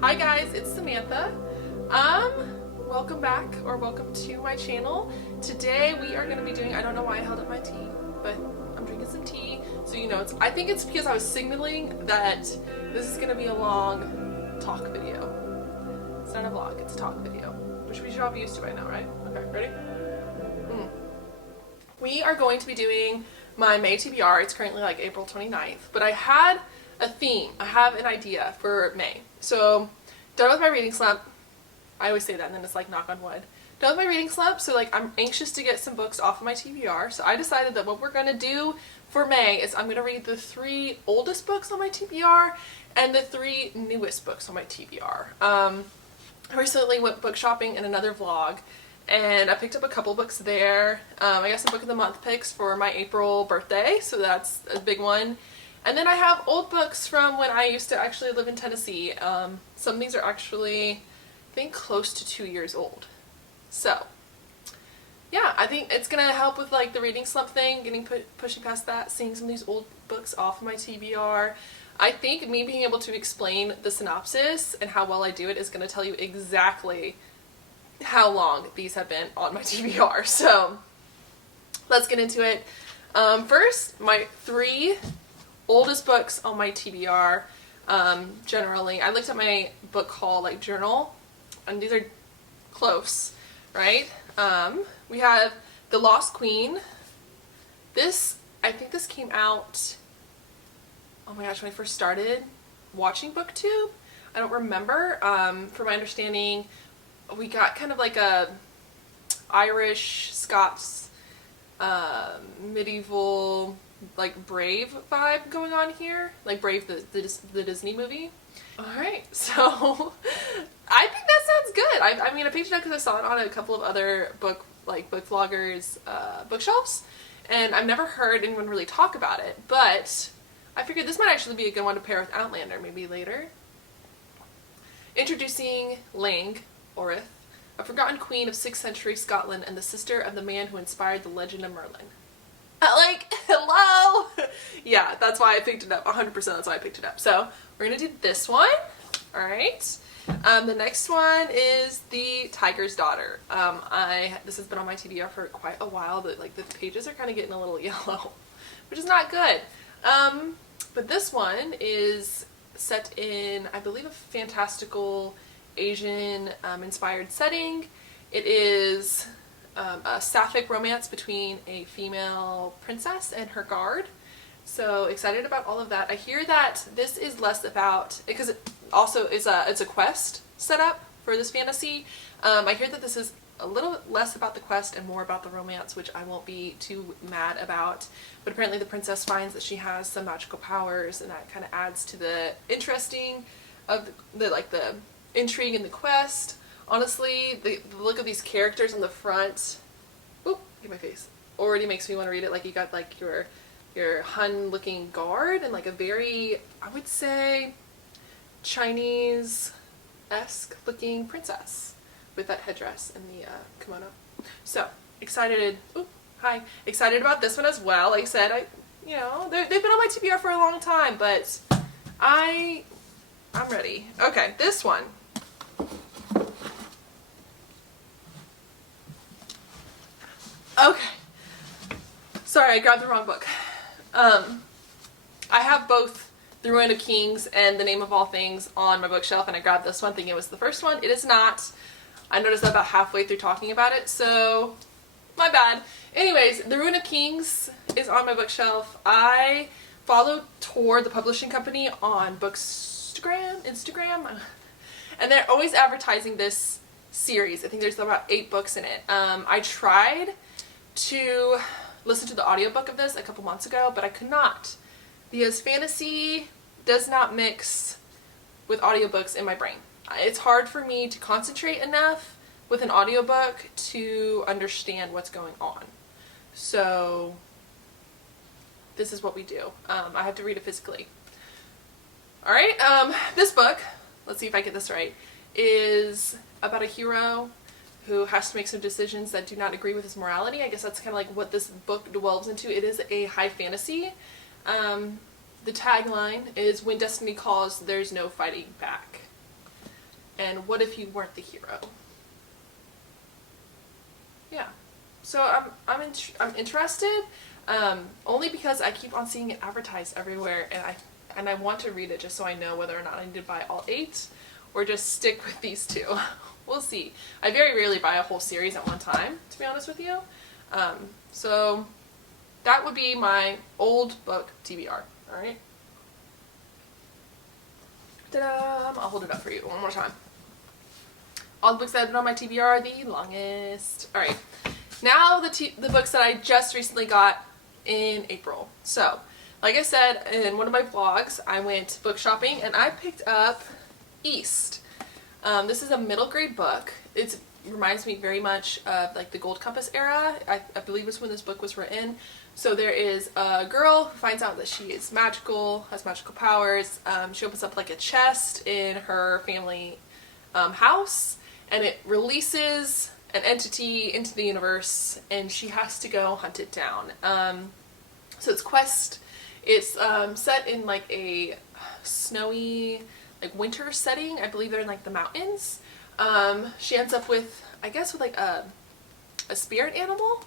Hi guys, it's Samantha. Welcome back, or welcome to my channel. Today we are going to be doing, I don't know why I held up my tea, but I'm drinking some tea, so you know, I think it's because I was signaling that this is going to be a long talk video. It's not a vlog, it's a talk video, which we should all be used to by now, right? Okay, ready? We are going to be doing my May TBR. It's currently like April 29th, but I had a theme. I have an idea for May. So, done with my reading slump. I always say that and then it's like knock on wood. Done with my reading slump, so like I'm anxious to get some books off of my TBR. So I decided that what we're going to do for May is I'm going to read the 3 oldest books on my TBR and the 3 newest books on my TBR. I recently went book shopping in another vlog, and I picked up a couple books there. I got some book of the month picks for my April birthday, so that's a big one. And then I have old books from when I used to actually live in Tennessee. Some of these are actually, I think, close to 2 years old. So, yeah, I think it's going to help with like the reading slump thing, pushing past that, seeing some of these old books off of my TBR. I think me being able to explain the synopsis and how well I do it is going to tell you exactly how long these have been on my TBR. So, let's get into it. First, my 3 oldest books on my TBR. Generally, I looked at my book haul like journal, and these are close, right? We have The Lost Queen. I think this came out, oh my gosh, when I first started watching BookTube. I don't remember. From my understanding, we got kind of like a Irish, Scots, medieval, like Brave vibe going on here, like Brave the Disney movie. Alright, so I think that sounds good. I mean, I picked it up because I saw it on a couple of other book vloggers bookshelves, and I've never heard anyone really talk about it, but I figured this might actually be a good one to pair with Outlander maybe later. Introducing Lang Orith, a forgotten queen of 6th century Scotland and the sister of the man who inspired the legend of Merlin. Like, hello! Yeah, that's why I picked it up. 100% that's why I picked it up. So, we're going to do this one. Alright. The next one is The Tiger's Daughter. This has been on my TBR for quite a while, but like the pages are kind of getting a little yellow, which is not good. But this one is set in, I believe, a fantastical Asian inspired setting. It is a sapphic romance between a female princess and her guard. So excited about all of that. I hear that this is less about, because it also is it's a quest setup for this fantasy. I hear that this is a little less about the quest and more about the romance, which I won't be too mad about. But apparently the princess finds that she has some magical powers, and that kind of adds to the interesting of the intrigue in the quest. Honestly, the look of these characters on the front, oop, get my face, already makes me want to read it. Like, you got like your Hun looking guard and like a very, I would say, Chinese-esque looking princess with that headdress and the kimono. So excited, excited about this one as well. Like I said, they've been on my TBR for a long time, but I'm ready. Okay, this one. Okay. Sorry, I grabbed the wrong book. I have both The Ruin of Kings and The Name of All Things on my bookshelf, and I grabbed this one thinking it was the first one. It is not. I noticed that about halfway through talking about it, so my bad. Anyways, The Ruin of Kings is on my bookshelf. I follow Tor, the publishing company, on Instagram, and they're always advertising this series. I think there's about 8 books in it. I tried to listen to the audiobook of this a couple months ago, but I could not, because fantasy does not mix with audiobooks in my brain. It's hard for me to concentrate enough with an audiobook to understand what's going on. So this is what we do. I have to read it physically. Alright, this book, let's see if I get this right, is about a hero who has to make some decisions that do not agree with his morality. I guess that's kind of like what this book delves into. It is a high fantasy. The tagline is, "When destiny calls, there's no fighting back." and what if you weren't the hero? Yeah. So I'm interested, only because I keep on seeing it advertised everywhere, and I want to read it just so I know whether or not I need to buy all 8 or just stick with these 2. We'll see. I very rarely buy a whole series at one time, to be honest with you. So that would be my old book TBR. All right. Ta-da! I'll hold it up for you one more time. All the books that have been on my TBR are the longest. All right. Now the books that I just recently got in April. So, like I said in one of my vlogs, I went book shopping and I picked up East. This is a middle grade book. It reminds me very much of like the Gold Compass era. I believe it's when this book was written. So there is a girl who finds out that she is magical, has magical powers. She opens up like a chest in her family house, and it releases an entity into the universe, and she has to go hunt it down. So it's quest. It's set in like a snowy, like winter setting. I believe they're in like the mountains. She ends up with, I guess, with like a spirit animal.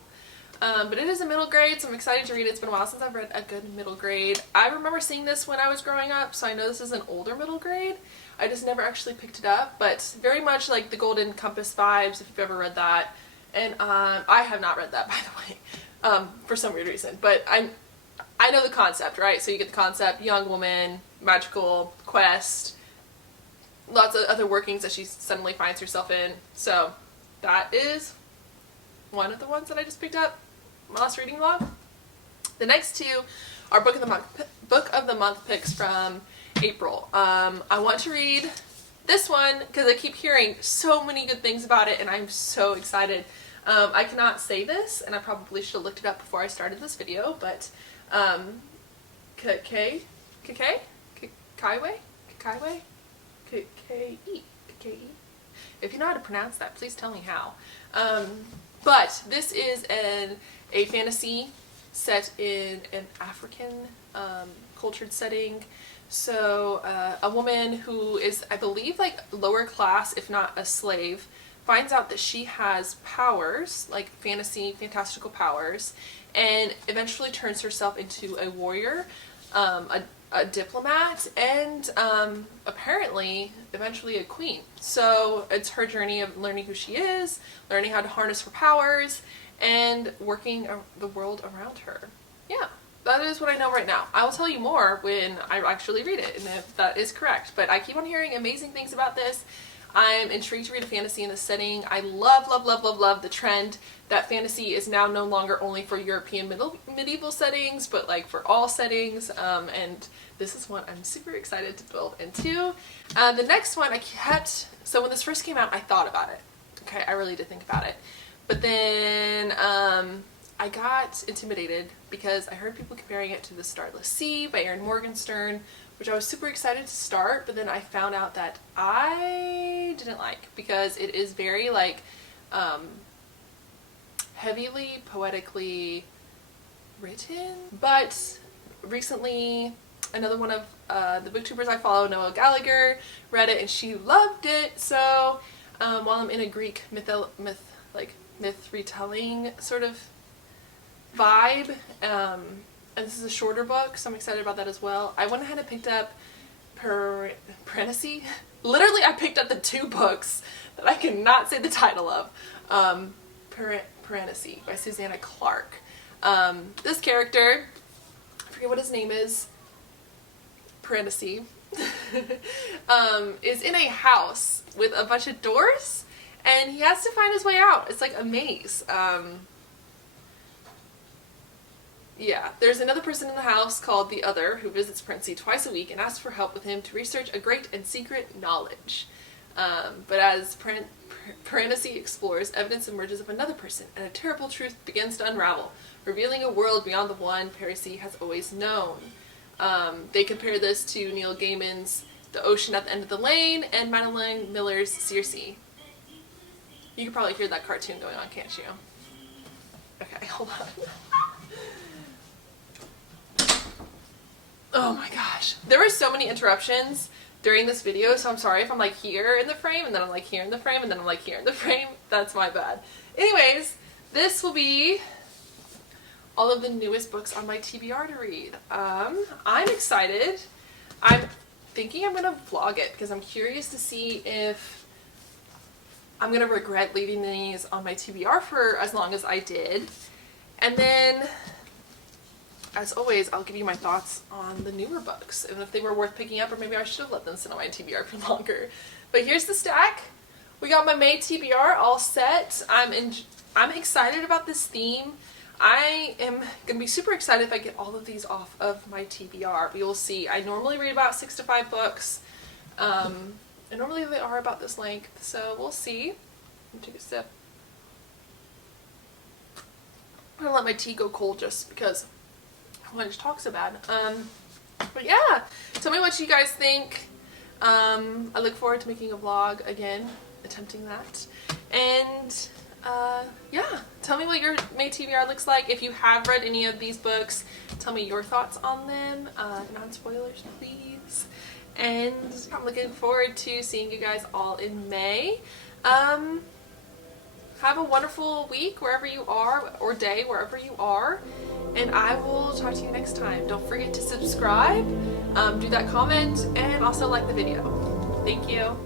But it is a middle grade, so I'm excited to read it. It's been a while since I've read a good middle grade. I remember seeing this when I was growing up, so I know this is an older middle grade. I just never actually picked it up, but very much like the Golden Compass vibes, if you've ever read that. And I have not read that, by the way, for some weird reason. But I know the concept, right? So you get the concept, young woman, magical, quest, lots of other workings that she suddenly finds herself in. So that is one of the ones that I just picked up. My last reading vlog. The next 2 are book of the month picks from April. I want to read this one because I keep hearing so many good things about it, and I'm so excited. I cannot say this, and I probably should have looked it up before I started this video, but Kaiway? If you know how to pronounce that, please tell me how. But this is a fantasy set in an African cultured setting. So a woman who is, I believe, like lower class, if not a slave, finds out that she has powers, like fantastical powers, and eventually turns herself into a warrior, a diplomat, and apparently eventually a queen. So it's her journey of learning who she is, learning how to harness her powers, and working the world around her. Yeah, that is what I know right now. I will tell you more when I actually read it, and if that is correct. But I keep on hearing amazing things about this. I'm intrigued to read a fantasy in this setting. I love, love, love, love, love the trend that fantasy is now no longer only for European medieval settings, but like for all settings. And this is one I'm super excited to build into. The next one so when this first came out, I thought about it. Okay, I really did think about it. But then I got intimidated because I heard people comparing it to The Starless Sea by Erin Morgenstern, which I was super excited to start, but then I found out that I didn't like, because it is very like heavily poetically written. But recently another one of the booktubers I follow, Noah Gallagher, read it and she loved it. So while I'm in a Greek myth retelling sort of vibe, and this is a shorter book, so I'm excited about that as well. I went ahead and picked up apprentices. Literally, I picked up the 2 books that I cannot say the title of. Apprentices by Susanna Clark. This character, I forget what his name is, Apprentices, is in a house with a bunch of doors, and he has to find his way out. It's like a maze. Yeah, there's another person in the house called the Other who visits Princey twice a week and asks for help with him to research a great and secret knowledge. But as Princey explores, evidence emerges of another person, and a terrible truth begins to unravel, revealing a world beyond the one Princey has always known. They compare this to Neil Gaiman's The Ocean at the End of the Lane and Madeline Miller's Circe. You can probably hear that cartoon going on, can't you? Okay, hold on. Oh my gosh. There were so many interruptions during this video, so I'm sorry if I'm like here in the frame and then I'm like here in the frame and then I'm like here in the frame. That's my bad. Anyways, this will be all of the newest books on my TBR to read. I'm excited. I'm thinking I'm gonna vlog it because I'm curious to see if I'm gonna regret leaving these on my TBR for as long as I did. And then, as always, I'll give you my thoughts on the newer books and if they were worth picking up, or maybe I should have let them sit on my TBR for longer. But here's the stack. We got my May TBR all set. I'm excited about this theme. I am gonna be super excited if I get all of these off of my TBR. We will see. I normally read about 6 to 5 books. And normally they are about this length, so we'll see. Let me take a sip. I'm gonna let my tea go cold just because I just talk so bad. But yeah, tell me what you guys think. I look forward to making a vlog again, attempting that. And yeah, tell me what your May TBR looks like. If you have read any of these books, tell me your thoughts on them. Non-spoilers, please. And I'm looking forward to seeing you guys all in May. Have a wonderful week wherever you are, or day wherever you are, and I will talk to you next time. Don't forget to subscribe, do that comment, and also like the video. Thank you.